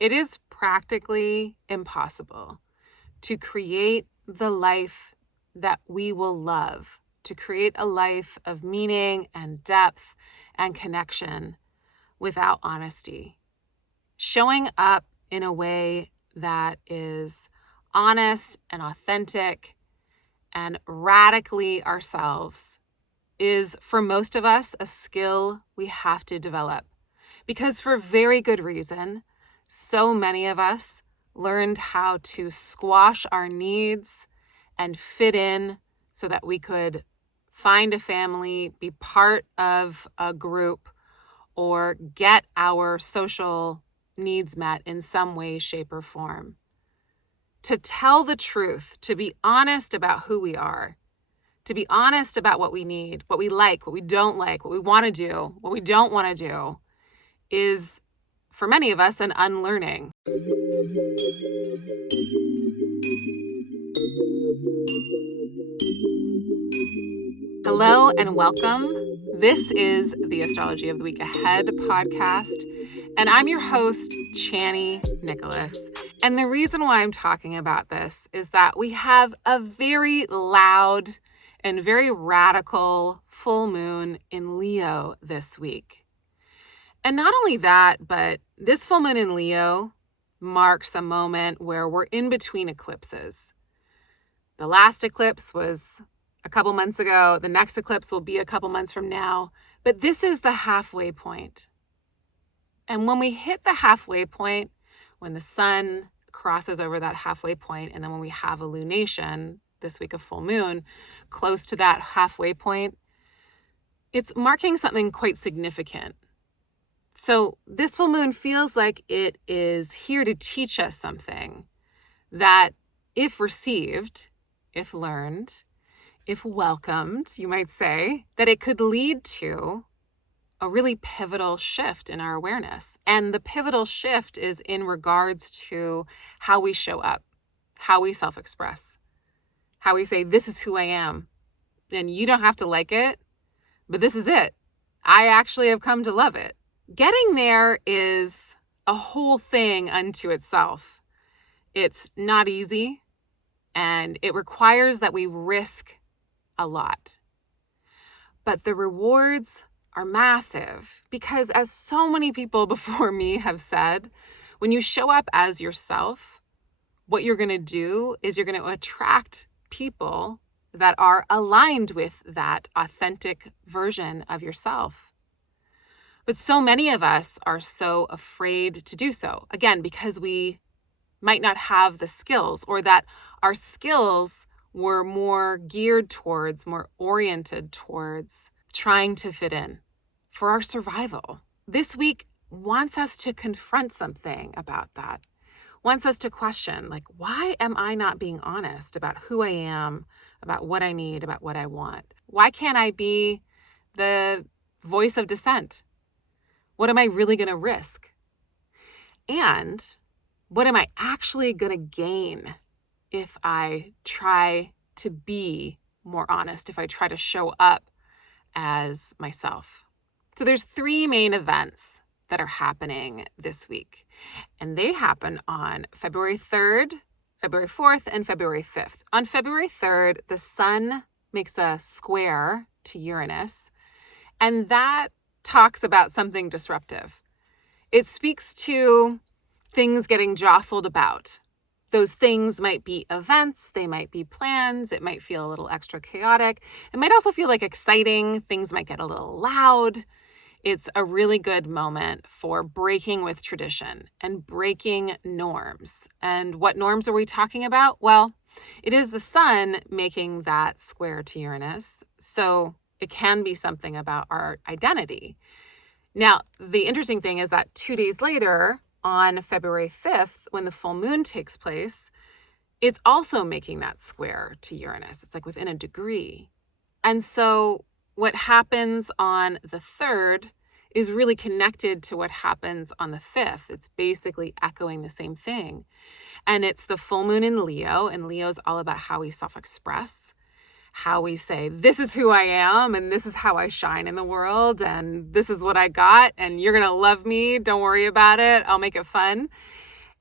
It is practically impossible to create the life that we will love, to create a life of meaning and depth and connection without honesty. Showing up in a way that is honest and authentic and radically ourselves is, for most of us, a skill we have to develop. Because for very good reason, so many of us learned how to squash our needs and fit in so that we could find a family, be part of a group, or get our social needs met in some way, shape, or form. To tell the truth, to be honest about who we are, to be honest about what we need, what we like, what we don't like, what we want to do, what we don't want to do, is, for many of us, an unlearning. Hello and welcome. This is the Astrology of the Week Ahead podcast, and I'm your host, Chani Nicholas. And the reason why I'm talking about this is that we have a very loud and very radical full moon in Leo this week. And not only that, but this full moon in Leo marks a moment where we're in between eclipses. The last eclipse was a couple months ago. The next eclipse will be a couple months from now. But this is the halfway point. And when we hit the halfway point, when the sun crosses over that halfway point, and then when we have a lunation this week of full moon close to that halfway point, it's marking something quite significant. So this full moon feels like it is here to teach us something that, if received, if learned, if welcomed, you might say, that it could lead to a really pivotal shift in our awareness. And the pivotal shift is in regards to how we show up, how we self-express, how we say, this is who I am. And you don't have to like it, but this is it. I actually have come to love it. Getting there is a whole thing unto itself. It's not easy, and it requires that we risk a lot. But the rewards are massive because, as so many people before me have said, when you show up as yourself, what you're going to do is you're going to attract people that are aligned with that authentic version of yourself. But so many of us are so afraid to do so, again, because we might not have the skills, or that our skills were more geared towards, more oriented towards trying to fit in for our survival. This week wants us to confront something about that, wants us to question, like, why am I not being honest about who I am, about what I need, about what I want? Why can't I be the voice of dissent? What am I really going to risk? And what am I actually going to gain if I try to be more honest, if I try to show up as myself? So there's three main events that are happening this week. And they happen on February 3rd, February 4th, and February 5th. On February 3rd, the sun makes a square to Uranus, and that talks about something disruptive. It speaks to things getting jostled about. Those things might be events, they might be plans, it might feel a little extra chaotic. It might also feel like exciting, things might get a little loud. It's a really good moment for breaking with tradition and breaking norms. And what norms are we talking about? Well, it is the sun making that square to Uranus, so it can be something about our identity. Now, the interesting thing is that 2 days later, on February 5th, when the full moon takes place, it's also making that square to Uranus. It's like within a degree. And so what happens on the 3rd is really connected to what happens on the 5th. It's basically echoing the same thing. And it's the full moon in Leo, and Leo's all about how we self-express, how we say, this is who I am, and this is how I shine in the world, and this is what I got, and you're going to love me. Don't worry about it. I'll make it fun.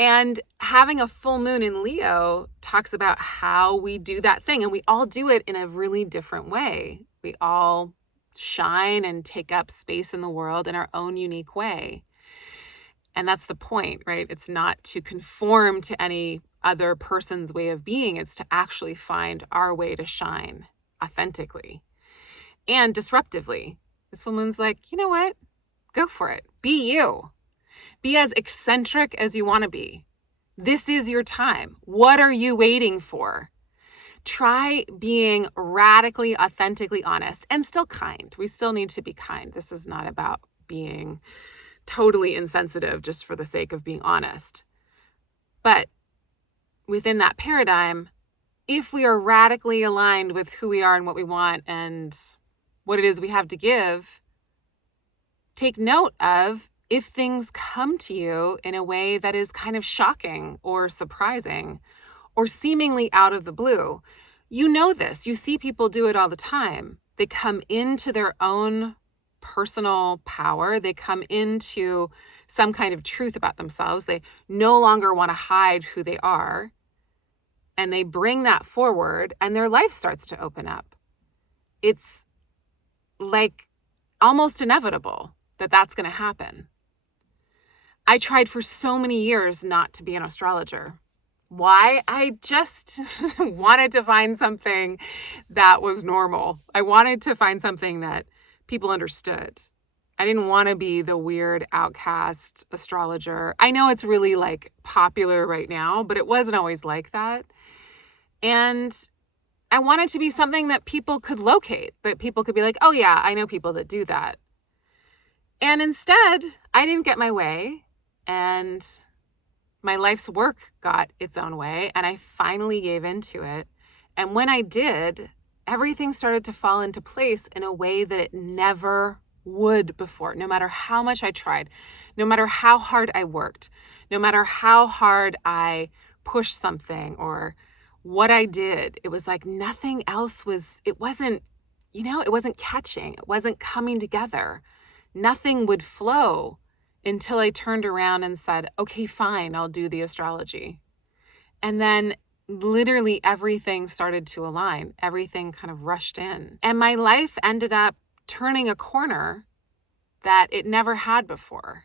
And having a full moon in Leo talks about how we do that thing. And we all do it in a really different way. We all shine and take up space in the world in our own unique way. And that's the point, right? It's not to conform to any other person's way of being. It's to actually find our way to shine authentically and disruptively. This woman's like, you know what? Go for it. Be you. Be as eccentric as you want to be. This is your time. What are you waiting for? Try being radically, authentically honest and still kind. We still need to be kind. This is not about being totally insensitive just for the sake of being honest. But within that paradigm, if we are radically aligned with who we are and what we want and what it is we have to give, take note of if things come to you in a way that is kind of shocking or surprising or seemingly out of the blue. You know this. You see people do it all the time. They come into their own personal power. They come into some kind of truth about themselves. They no longer want to hide who they are. And they bring that forward and their life starts to open up. It's like almost inevitable that that's going to happen. I tried for so many years not to be an astrologer. Why? I just wanted to find something that was normal. I wanted to find something that people understood. I didn't want to be the weird outcast astrologer. I know it's really like popular right now, but it wasn't always like that. And I wanted to be something that people could locate, that people could be like, oh yeah, I know people that do that. And instead, I didn't get my way. And my life's work got its own way, and I finally gave into it. And when I did, everything started to fall into place in a way that it never would before. No matter how much I tried, no matter how hard I worked, no matter how hard I pushed something or what I did, it was like nothing else it wasn't catching. It wasn't coming together. Nothing would flow until I turned around and said, okay, fine, I'll do the astrology. And then literally everything started to align. Everything kind of rushed in. And my life ended up turning a corner that it never had before.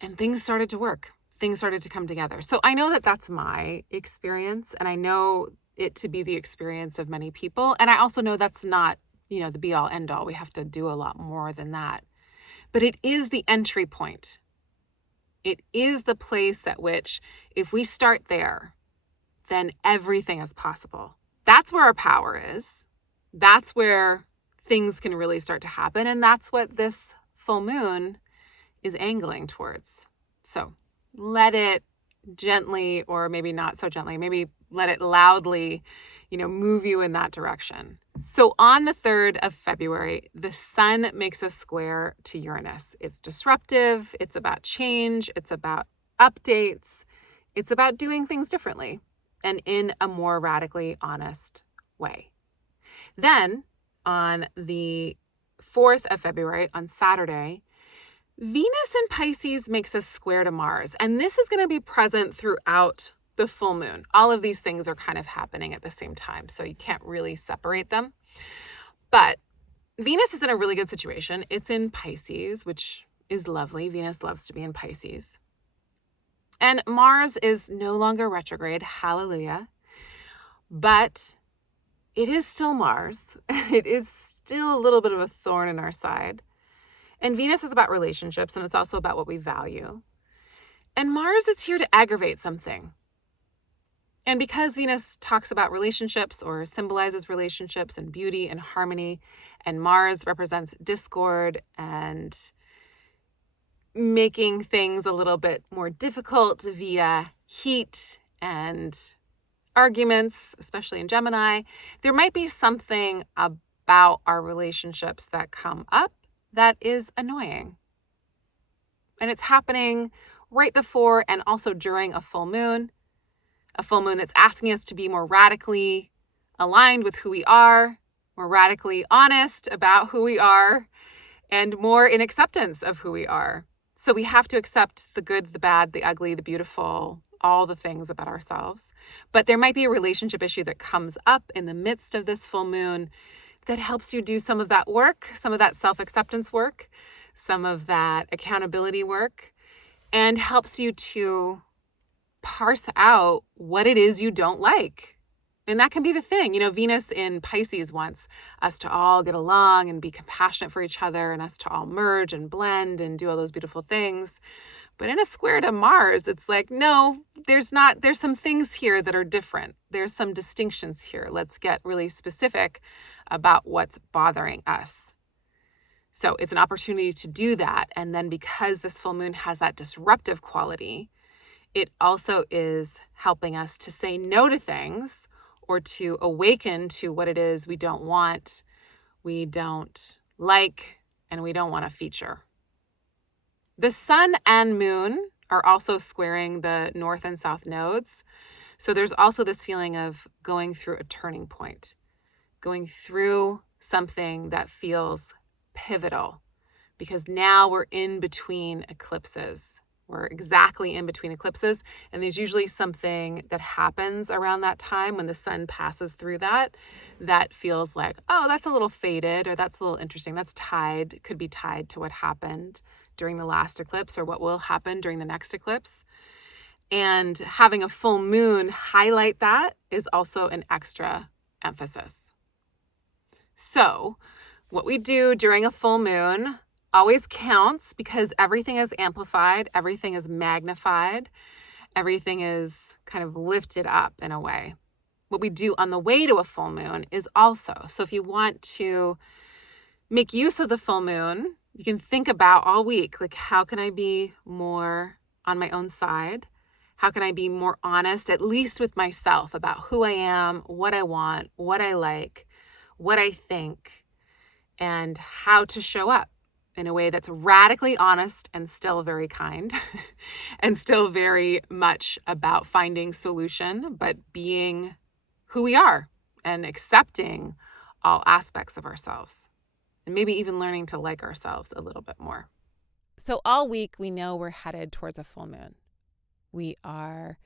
And things started to work. Things started to come together. So I know that that's my experience, and I know it to be the experience of many people. And I also know that's not, the be all end all. We have to do a lot more than that. But it is the entry point. It is the place at which, if we start there, then everything is possible. That's where our power is. That's where things can really start to happen. And that's what this full moon is angling towards. So let it gently, or maybe not so gently, maybe let it loudly, move you in that direction. So on the 3rd of February, the sun makes a square to Uranus. It's disruptive. It's about change. It's about updates. It's about doing things differently and in a more radically honest way. Then on the 4th of February, on Saturday, Venus in Pisces makes a square to Mars. And this is going to be present throughout the full moon. All of these things are kind of happening at the same time, so you can't really separate them. But Venus is in a really good situation. It's in Pisces, which is lovely. Venus loves to be in Pisces. And Mars is no longer retrograde. Hallelujah. But it is still Mars. It is still a little bit of a thorn in our side. And Venus is about relationships, and it's also about what we value. And Mars is here to aggravate something. And because Venus talks about relationships or symbolizes relationships and beauty and harmony, and Mars represents discord and making things a little bit more difficult via heat and arguments, especially in Gemini, there might be something about our relationships that come up that is annoying. And it's happening right before and also during a full moon that's asking us to be more radically aligned with who we are, more radically honest about who we are, and more in acceptance of who we are. So we have to accept the good, the bad, the ugly, the beautiful, all the things about ourselves. But there might be a relationship issue that comes up in the midst of this full moon that helps you do some of that work, some of that self-acceptance work, some of that accountability work, and helps you to parse out what it is you don't like. And that can be the thing. Venus in Pisces wants us to all get along and be compassionate for each other and us to all merge and blend and do all those beautiful things. But in a square to Mars, it's like, no, there's some things here that are different. There's some distinctions here. Let's get really specific about what's bothering us. So it's an opportunity to do that. And then because this full moon has that disruptive quality, it also is helping us to say no to things or to awaken to what it is we don't want, we don't like, and we don't want to feature. The sun and moon are also squaring the north and south nodes. So there's also this feeling of going through a turning point, going through something that feels pivotal, because now we're in between eclipses. We're exactly in between eclipses, and there's usually something that happens around that time when the sun passes through that feels like, oh, that's a little faded, or that's a little interesting. Could be tied to what happened during the last eclipse or what will happen during the next eclipse. And having a full moon highlight that is also an extra emphasis. So what we do during a full moon always counts, because everything is amplified, everything is magnified, everything is kind of lifted up in a way. What we do on the way to a full moon is also, so if you want to make use of the full moon, you can think about all week, like, how can I be more on my own side? How can I be more honest, at least with myself, about who I am, what I want, what I like, what I think, and how to show up in a way that's radically honest and still very kind and still very much about finding solution, but being who we are and accepting all aspects of ourselves, and maybe even learning to like ourselves a little bit more. So all week we know we're headed towards a full moon. We are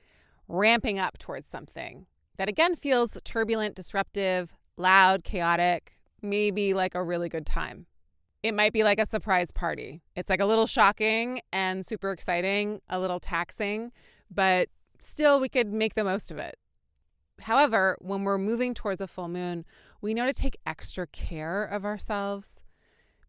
ramping up towards something that again feels turbulent, disruptive, loud, chaotic, maybe like a really good time. It might be like a surprise party. It's like a little shocking and super exciting, a little taxing, but still we could make the most of it. However, when we're moving towards a full moon, we know to take extra care of ourselves,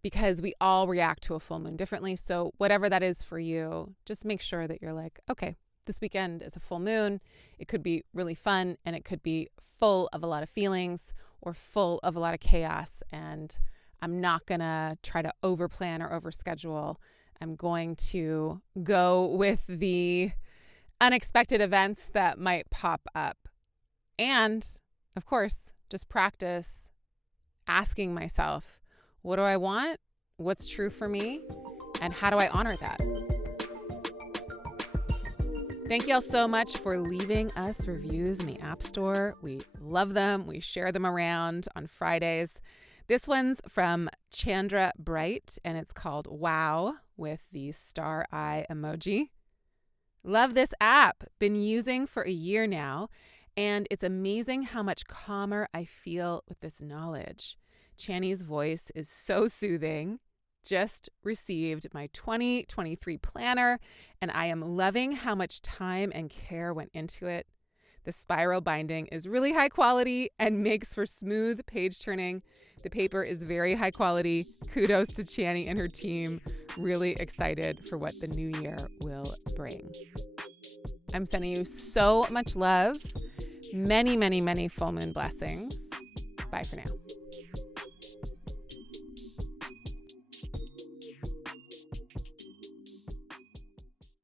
because we all react to a full moon differently. So whatever that is for you, just make sure that you're like, okay, this weekend is a full moon. It could be really fun, and it could be full of a lot of feelings or full of a lot of chaos. And I'm not going to try to overplan or overschedule. I'm going to go with the unexpected events that might pop up. And of course, just practice asking myself, what do I want? What's true for me? And how do I honor that? Thank you all so much for leaving us reviews in the App Store. We love them. We share them around on Fridays. This one's from Chandra Bright, and it's called Wow with the star eye emoji. Love this app. Been using for a year now, and it's amazing how much calmer I feel with this knowledge. Chani's voice is so soothing. Just received my 2023 planner, and I am loving how much time and care went into it. The spiral binding is really high quality and makes for smooth page turning. The paper is very high quality. Kudos to Chani and her team. Really excited for what the new year will bring. I'm sending you so much love. Many, many, many full moon blessings. Bye for now.